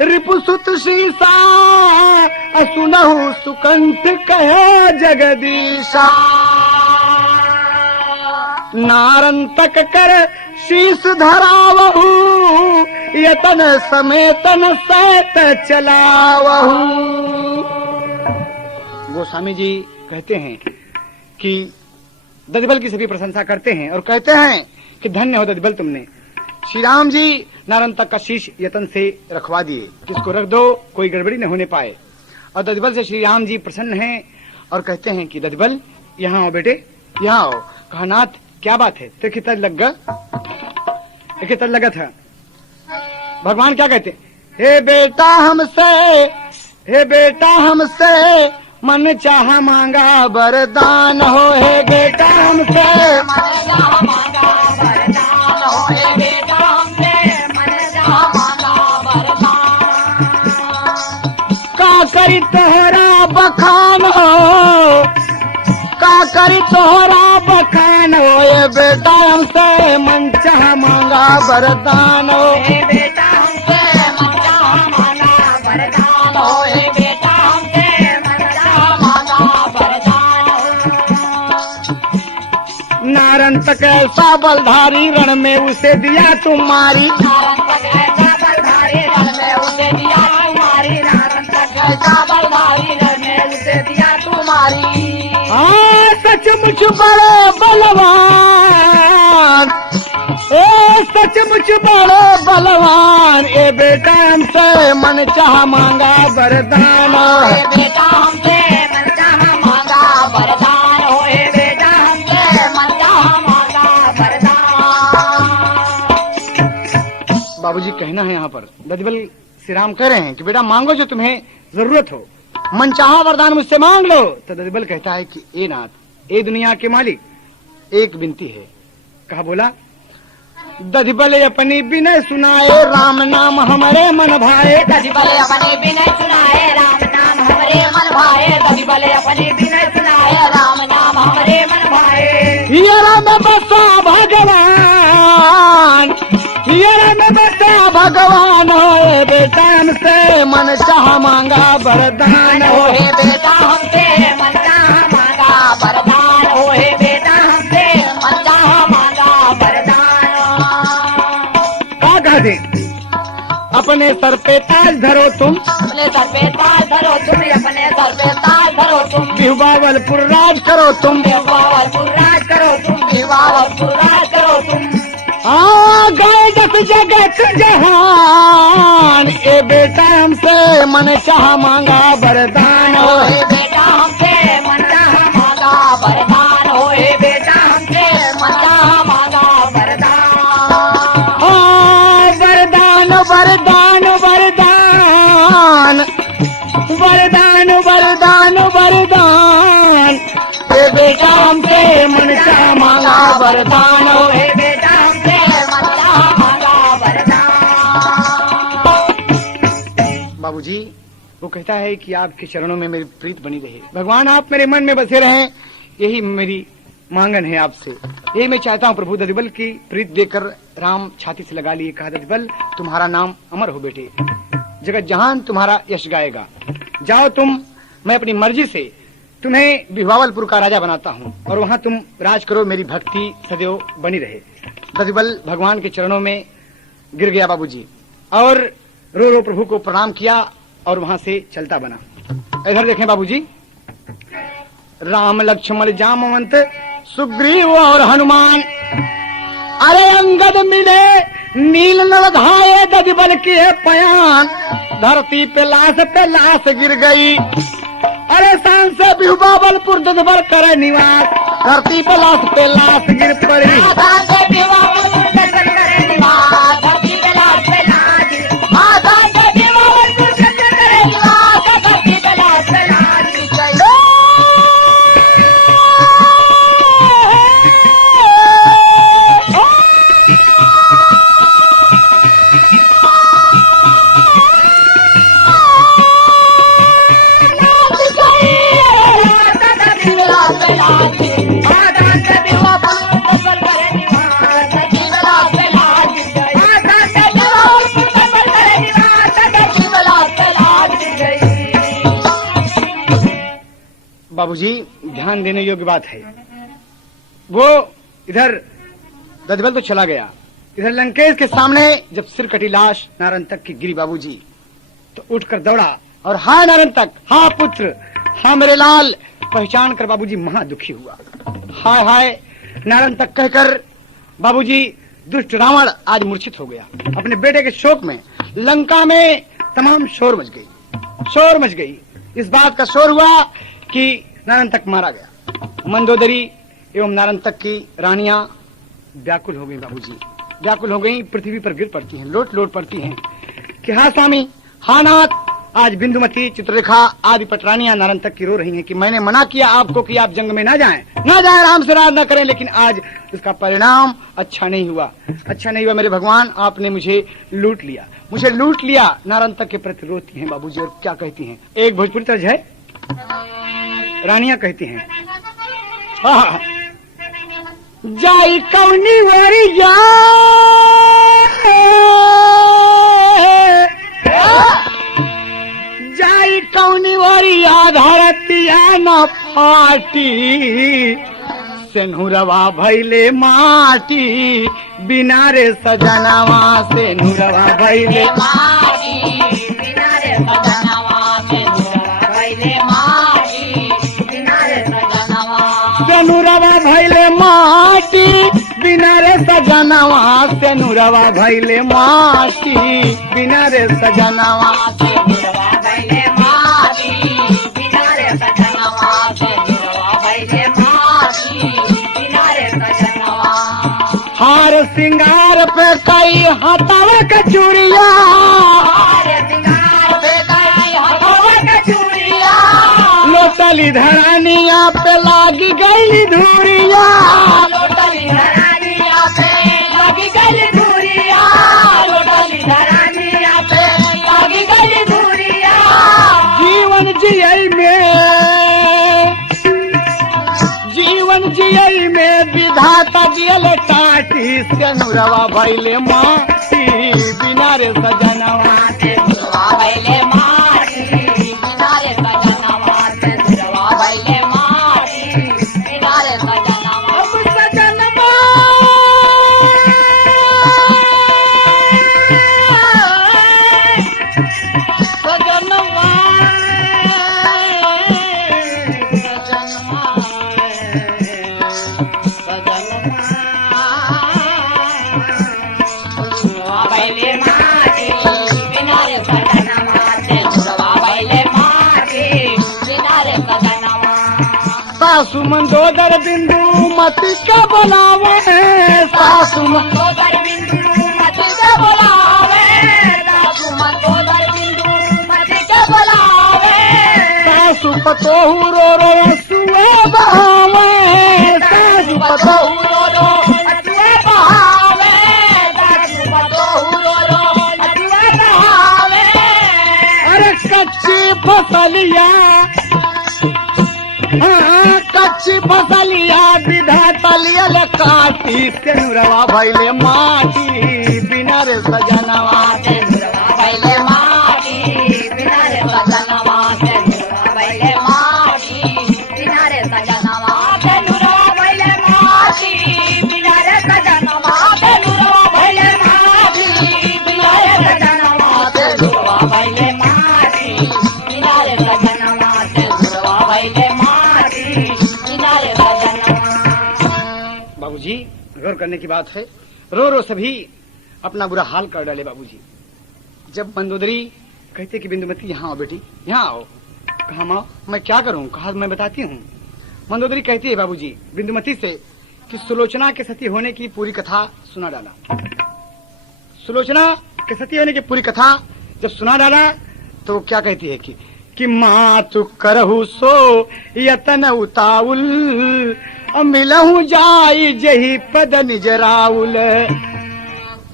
रिपुसुत शीसा सुनहु सुकंठ कहे जगदीशा। नारंतक कर शीश धरावहू, यतन समेतन सैत चलावहू। गोस्वामी जी कहते हैं कि दधिबल की सभी प्रशंसा करते हैं और कहते हैं कि धन्य हो दधिबल, तुमने श्री राम जी नारंतक का शीश यतन से रखवा दिए, जिसको रख दो कोई गड़बड़ी न होने पाए। और दधिबल से श्री राम जी प्रसन्न हैं और कहते हैं कि दधिबल यहाँ आओ बेटे, यहाँ आओ। कहा नाथ क्या बात है, तेरे कितना लगा था। भगवान क्या कहते हैं, हे बेटा हमसे मन चाह मांगा वरदान हो, हे बेटा हमसे मन चाह मांगा वरदान हो, हे बेटा हमसे मन चाह मांगा वरदान। का करी तोहरा बखान हो, का करी तोहरा बखान हो, ये बेटा हमसे मन चाह मांगा वरदान हो, हे बेटा हमसे मन चाह मांगा वरदान हो, हे बेटा हमसे मन चाह मांगा वरदान हो। नारंतक ऐसा बलधारी रण में उसे दिया तुम्हारी, नारंतक ऐसा बलधारी रण में उसे दिया तुम्हारी, नारंतक ऐसा बलधारी रण में उसे दिया तुम्हारी। सचमुच बड़े बलवान, सचमुच बड़े बलवान, ए बेटा हमसे मन चाह मांगा वरदान हो, हे बेटा हमसे मन चाह मांगा वरदान हो, हे बेटा हमसे मन चाह मांगा वरदान। बाबूजी कहना है यहाँ पर, दधिबल श्री राम कह रहे हैं कि बेटा मांगो जो तुम्हें जरूरत हो, मनचाहा वरदान मुझसे मांग लो। तो दधिबल कहता है कि ए नाथ, ए दुनिया के मालिक, एक विनती है। कहा बोला, दधिबल अपनी विनय सुनाए, राम नाम हमारे मन भाए, दधिबल अपने विनय सुनाए, राम नाम हमारे मन भाए, दधिबल अपने विनय सुनाए, राम नाम हमारे मन भाए। हियरा में बसा भगवान, हियरा में बसा भगवान हो, बेटा हमसे मन चाह मांगा वरदान हो, हे बेटा हमसे मन चाह मांगा वरदान हो, हे बेटा हमसे मन चाह मांगा वरदान। का कह दे, अपने सर पे ताज धरो तुम, अपने सर पे ताज धरो तुम, अपने सर पे ताज धरो तुम, बिहुबावलपुर राज करो तुम, बिहुबावलपुर राज करो तुम, बिहुबावलपुर राज करो तुम। गए जस जगत जहान, ए बेटा हमसे मन चाह मांगा वरदान हो, हे बेटा हमसे मन चाह मांगा वरदान हो, हे बेटा हमसे मन चाह मांगा वरदान। वरदान वरदान वरदान वरदान वरदान वरदान, ए बेटा हमसे मन चाह मांगा वरदान हो, हे बेटा हमसे मन चाह मांगा वरदान। बाबूजी वो कहता है कि आपके चरणों में मेरी प्रीत बनी रहे, भगवान आप मेरे मन में बसे रहें, यही मेरी मांगन है आपसे, यही मैं चाहता हूँ प्रभु। दधिबल की प्रीत देकर राम छाती से लगा लिए, कहा दधिबल तुम्हारा नाम अमर हो बेटे, जगत जहान तुम्हारा यश गाएगा, जाओ तुम, मैं अपनी मर्जी से तुम्हें बिहुबावलपुर का राजा बनाता हूँ और वहाँ तुम राज करो, मेरी भक्ति सदैव बनी रहे। दधिबल भगवान के चरणों में गिर गया बाबूजी और रो रो प्रभु को प्रणाम किया और वहाँ से चलता बना। इधर देखें बाबूजी, राम लक्ष्मण जामवंत सुग्रीव और हनुमान, अरे अंगद मिले नील नलधाए, दधिबल के पयान, धरती पे लाश गिर गई, अरे शान से बिहुबावलपुर दधिबल करे निवास, धरती पे लाश गिर पड़ी, आधा से बिहुबावलपुर दधिबल करे निवास, धरती पे लाश पे लाश, आधा से बिहुबावलपुर दधिबल करे निवास, धरती पे लाश पे लाश गिर गई। बाबूजी ध्यान देने योग्य बात है, वो इधर दधबल तो चला गया, इधर लंकेश के सामने जब सिर कटी लाश नारंतक की गिरी बाबूजी, तो उठकर दौड़ा और हाय नारंतक, हाँ पुत्र, हाँ मेरे लाल, पहचान कर बाबूजी महा दुखी हुआ। हाय हाय नारंतक कहकर बाबूजी दुष्ट रावण आज मूर्छित हो गया। अपने बेटे के शोक में लंका में तमाम शोर मच गई। इस बात का शोर हुआ कि नारंतक मारा गया। मंदोदरी एवं नारंतक की रानियां व्याकुल हो गई बाबूजी, व्याकुल हो गई, पृथ्वी पर गिर पड़ती हैं, लोट लोट पड़ती हैं कि हाँ स्वामी, हाँ नाथ, आज बिंदुमती, चित्ररेखा आदि पटरानियां नारंतक की रो रही हैं कि मैंने मना किया आपको कि आप जंग में ना जाएं, राम से राज न करें, लेकिन आज इसका परिणाम अच्छा नहीं हुआ मेरे भगवान, आपने मुझे लूट लिया। नारंतक के प्रति रोती हैं बाबूजी और क्या कहती हैं, एक भोजपुरी तर्ज है, रानियां कहती हैं, हाँ, जाई कौनी वरिया जाई कौनी वरिया धरतिया न फाटी, सेनुरवा भैले माटी, बिना रे सजनवा सेनुरवा भैले माटी, बिना रे सजनवा सेनुरवा भैले माटी, बिना रे सजनवा सेनुरवा भैले माटी, बिना रे सजनवा सेनुरवा भैले माटी, बिना रे सजनवा सेनुरवा भैले माटी, बिना रे सजनवा सेनुरवा भैले माटी, बिना रे सजनवा हार सिंगार पे कई हथवा के चूड़िया, हार सिंगार पे कई हथवा के चूड़िया, लोटली धरानिया पे लागी गई धूरिया, लोटली धरानिया पे लागी गई धूरिया, लोटली धरानिया पे लागी गई धूरिया, जीवन जियई में विधाता दियल टाटी, सेनुरवा भैले माटी, बिना रे सजनवा सेनुरवा भैले माटी, बिना रे सजनवा सेनुरवा भैले माटी, बिना रे सजनवा सजनवा भैले माटी, बिना रे सजनवा सेनुरवा भैले माटी, बिना रे सजनवा सासु मंदोदर बिंदु मती का बोलावे, सासु मंदोदर बिंदु मती के बोलावे, सासु मंदोदर बिंदु मती के बोलावे, सासु पतोहू रो रो सुए बहावे, सासु पतोहू रो रो अतुए बहावे, सासु पतोहू रो रो अतुए बहावे, अरे कच्ची फसलिया, हाँ, कच्ची फसलिया विधाता लियल काटी, सेनुरवा भैले माटी, बिना रे सजनवा सेनुरवा भैले माटी, बिना रे सजनवा सेनुरवा भैले माटी, बिना रे सजनवा सेनुरवा भैले माटी, बिना रे सजनवा सेनुरवा भैले माटी, बिना रे सजनवा सेनुरवा भैले माटी, बिना रे सजनवा सेनुरवा भैले माटी, बिना रे सजनवा बाबूजी गौर करने की बात है, रो रो सभी अपना बुरा हाल कर डाले बाबूजी। जब मंदोदरी कहते कि बिंदुमती यहाँ आओ बेटी, यहाँ आओ, कहा माँ मैं क्या करूँ, कहा मैं बताती हूँ। मंदोदरी कहती है बाबूजी बिंदुमती से कि सुलोचना के सती होने की पूरी कथा सुना डाला। सुलोचना के सती होने की पूरी कथा जब सुना डाला तो क्या कहती है कि माँ तू करहु सो यतन उताउल, मिलहु जाई जही पद निजराउल,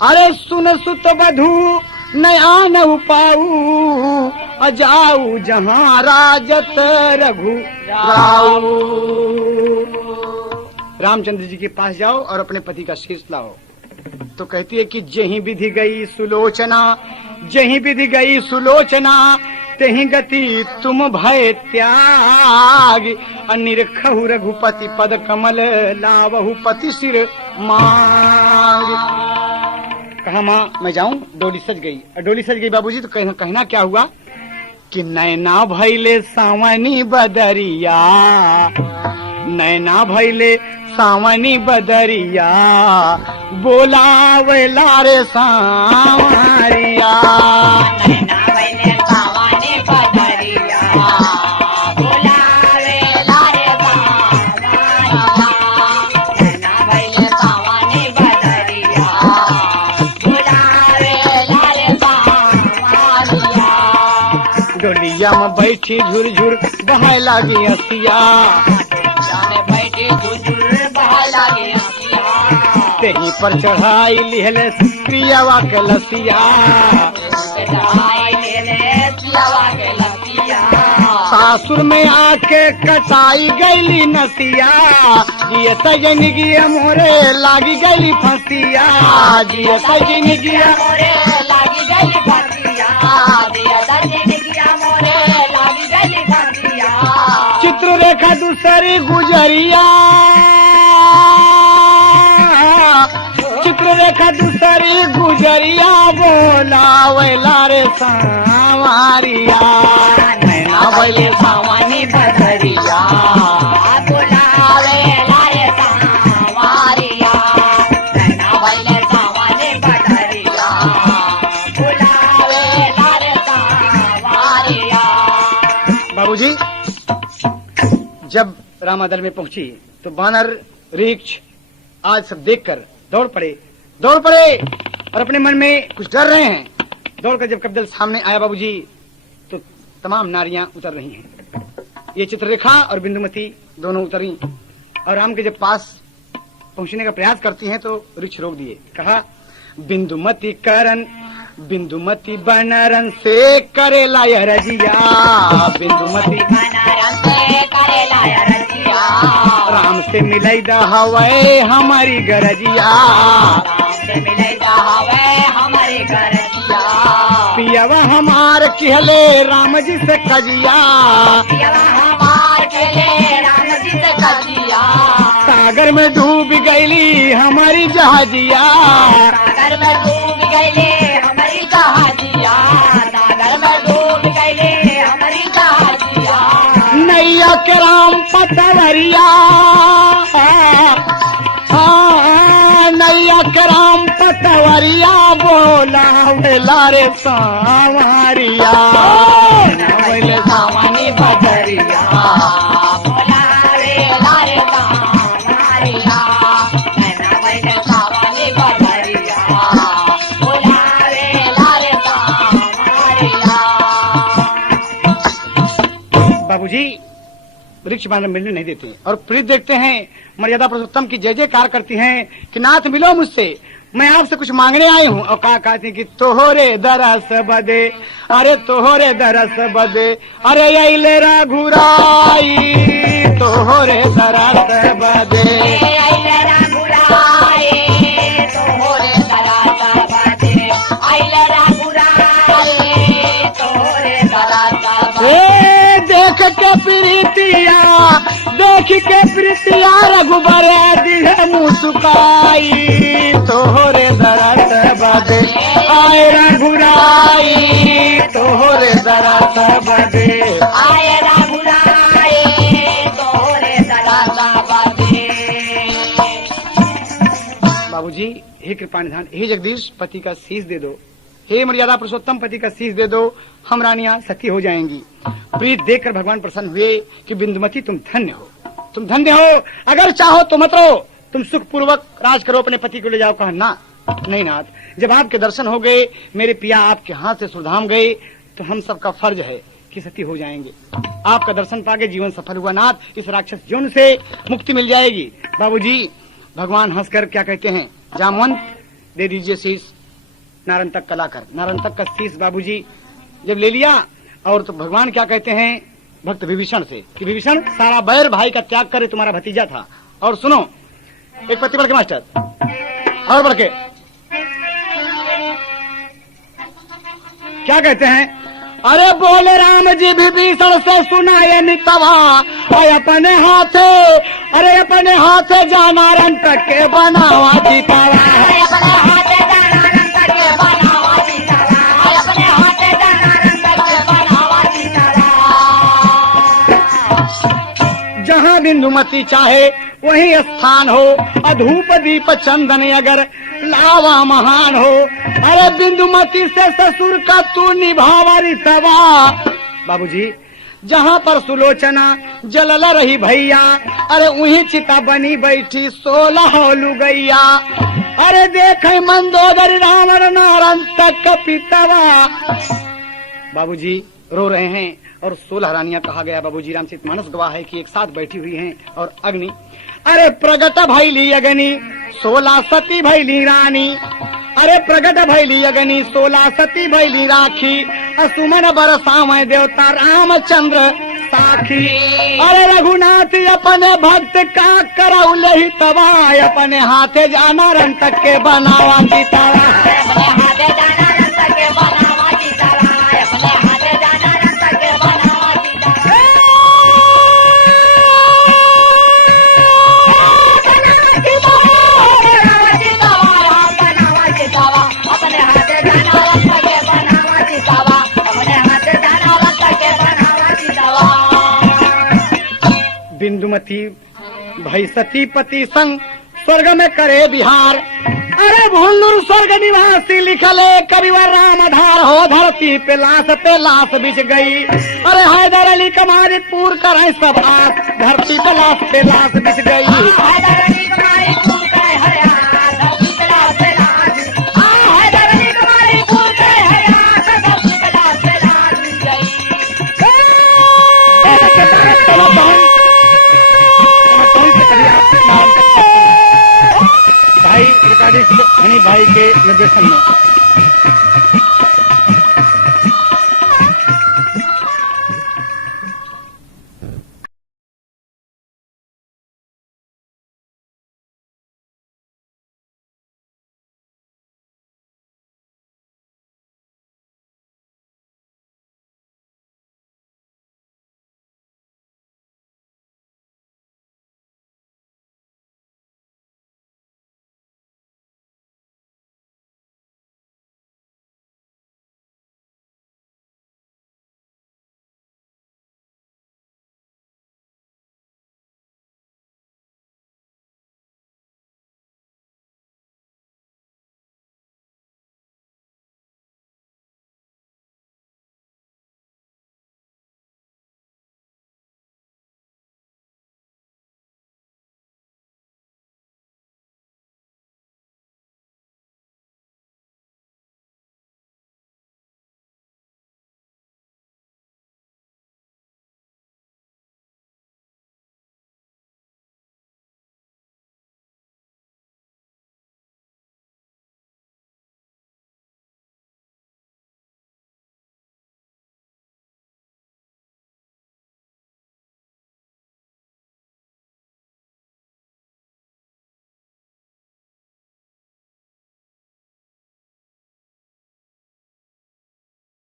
अरे सुन सुत बधू नया न उपाऊ, अजाऊ जहाँ राजत रघु राऊ। रामचंद्र जी के पास जाओ और अपने पति का शीश लाओ। तो कहती है कि जहीं विधि गई सुलोचना, जहीं विधि गई सुलोचना, ते ही गति तुम भय त्याग, निरखहु रघुपति पद कमल, लावहु पति सिर मांग। कहा माँ मैं जाऊं, डोली सज गई। डोली सज गई बाबूजी, तो कहना क्या हुआ कि नैना भैले सावनी बदरिया, नैना भैले सावनी बदरिया, बोलावे लारे सांवरिया। नैना भैले सावनी बदरिया, बोलावे लारे सांवरिया। नैना भैले सावनी बदरिया, बोलावे लारे सांवरिया। डोलिया में बैठी झुरझुर बहाय लागी असिया, बैठी झुरझुर बहाय लागी असिया। तेही पर चढ़ाई लिहले प्रियवा के लसिया, चढ़ाई लेले सियावा के लसिया। सासुर में आके कटाई गईली नसिया, जियत जिंदगिया मोरे लागी गईली फंसिया, जियत जिंदगिया मोरे लागी गली फंसिया, जियत जिंदगिया मोरे लागी गली फंसिया। चित्र रेखा दूसरी गुजरिया, चित्र रेखा दूसरी गुजरिया, बोलावे लारे सांवरिया। नैना भैले सावनी बदरिया, बोलावे लारे सांवरिया। नैना भैले सावनी बदरिया, बोलावे लारे सांवरिया। बाबूजी जब रामादल में पहुंची तो बानर रीछ आज सब देखकर दौड़ पड़े और अपने मन में कुछ डर रहे हैं। दौड़कर जब कपिदल सामने आया बाबूजी तो तमाम नारियां उतर रही हैं। ये चित्ररेखा और बिंदुमती दोनों उतरी और राम के जब पास पहुंचने का प्रयास करती हैं तो ऋक्ष रोक दिए। कहा बिंदुमती करन, बिंदुमती बनरन से करेला यह रजिया, बिंदुमती बनरन से करेला यह रजिया। राम से मिलई दहवे हमारी गरजिया, राम से मिले जावे हमारे गरजिया। पियवा हमार कहले राम जी से कजिया, पियवा हमार कहले राम जी से कजिया। सागर में डूब गईली हमारी जहाजिया, सागर में डूब गईले हमारी जहाजिया। सागर में डूब गईले हमारी जहाजिया। नैया के राम पतवरिया, नैया के राम पतवरिया, बोला लारे सांवरिया। भैले सावनी बदरिया, बोलावे लारे सांवरिया। नैना भैले सावनी बदरिया, बोलावे लारे सांवरिया। बाबूजी वृक्ष बानर मिलने नहीं देते और प्रीत देखते हैं, मर्यादा पुरुषोत्तम की जय जयकार करती हैं कि नाथ मिलो मुझसे, मैं आपसे कुछ मांगने आई हूँ। और कहा कहती कि तोहरे दरस बदे, अरे तोहरे दरस बदे, अरे अइले रघुराई, तोहरे दरस बदे। अइले रघुराई, तोहरे दरस बदे। अइले रघुराई, तोहरे दरस बदे। देख के प्रीतिया, देख के प्रीतिया, रघुबर दिल मुस्काई, तोहरे दरस बदे, आए रघुराई, तोहरे दरस बदे। आए रघुराई, तोहरे दरस बदे। बाबूजी हे कृपानिधान, हे जगदीश पति का शीश दे दो, हे मर्यादा पुरुषोत्तम पति का शीश दे दो, हम रानियां सती हो जाएंगी। प्रीत देखकर भगवान प्रसन्न हुए कि बिंदुमती तुम धन्य हो, तुम धन्य हो, अगर चाहो तो मत रहो, तुम सुख पूर्वक राज करो, अपने पति को ले जाओ। कहा ना नहीं नाथ, जब आपके दर्शन हो गए, मेरे पिया आपके हाथ से सुधाम गए, तो हम सबका फर्ज है कि सती हो जाएंगे। आपका दर्शन पाके जीवन सफल हुआ नाथ, इस राक्षस जीवन से मुक्ति मिल जाएगी। बाबूजी भगवान हंसकर क्या कहते हैं, जामवंत दे दीजिए शीश नारंतक कलाकर। नारंतक का शीश बाबूजी जब ले लिया और तो भगवान क्या कहते हैं भक्त विभीषण से कि विभीषण सारा बैर भाई का त्याग करे, तुम्हारा भतीजा था। और सुनो एक पत्ती बढ़ के मास्टर और बढ़ के क्या कहते हैं, अरे बोले राम जी विभीषण से सुनाए नितवा और अपने हाथे, अरे अपने हाथे जाना रंत के बनावा जीतावा। अपने हाथे जाना रंग के बनावा सीताराम, अपने हाथे जाना रंग के बनावा सीताराम। जहाँ बिंदुमती चाहे वही स्थान हो, अधूप दीप चंदन अगर लावा महान हो। अरे बिंदुमती से ससुर का तू निभावा रितवा। बाबूजी जहाँ पर सुलोचना जलल रही भैया, अरे वही चिता बनी बैठी 16 लुगैया। अरे देखे मंदोदरी रावण नारन तक पितवा। बाबूजी रो रहे हैं और 16 रानियां कहा गया। बाबूजी रामचरितमानस गवाह है कि एक साथ बैठी हुई हैं। और अग्नि, अरे प्रगट भैली अग्नि 16 सती भैली रानी। अरे प्रगट भैली अग्नि 16 सती भैली राखी। असुमन बरसावे देवता रामचंद्र साखी। अरे रघुनाथ अपने भक्त का करौले ही तबा, अपने हाथे जाना रन तक के बनावा सीतारा। अपने हाथे जाना रंग के बनावा सीताराम, अपने हाथे जाना रंग के बनावा सीताराम। अपने हाथे जाना रंग के बनावा सीताराम, अपने हाथे जाना रंग के बनावा सीताराम। बिंदुमती भई सती पति संग स्वर्ग में करे बिहार। अरे भुल्लुर स्वर्ग निवासी लिखले कविवर रामधार हो। धरती पे लाश बिछ गई। अरे हैदर अली कमारी पूर करे सब आस। धरती पे लाश बिछ गई। हैदर अली